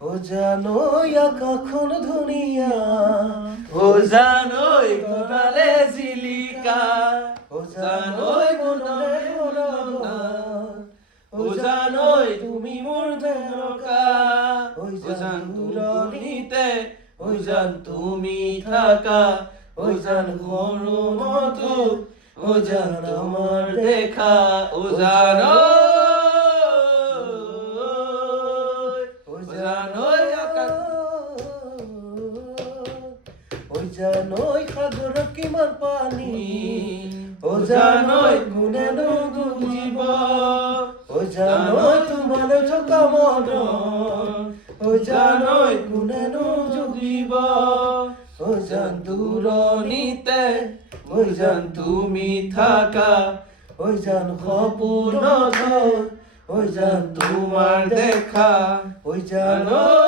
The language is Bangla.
ও জানো কখন দুনিয়া ও জানোই কোনালে জিলিকা ও জানোই কোনালে না ও জানোই তুমি মোর দেরকা ও জান তুরনিতে ও জান তুমি থাকা ও জান মরণত ও জান আমার দেখা ও জানো ও জানোই ওই জানোই সাগর কিমান পানী ও জানোই কোনেনো বুজিব ও জানোই তোমাৰ থকা মন ও জানোই কোনেনো যুগিব ও জান দূৰণিতে ও জান তুমি থাকা ও জান সপোনত ও জান তোমাৰ দেখা ওই জানো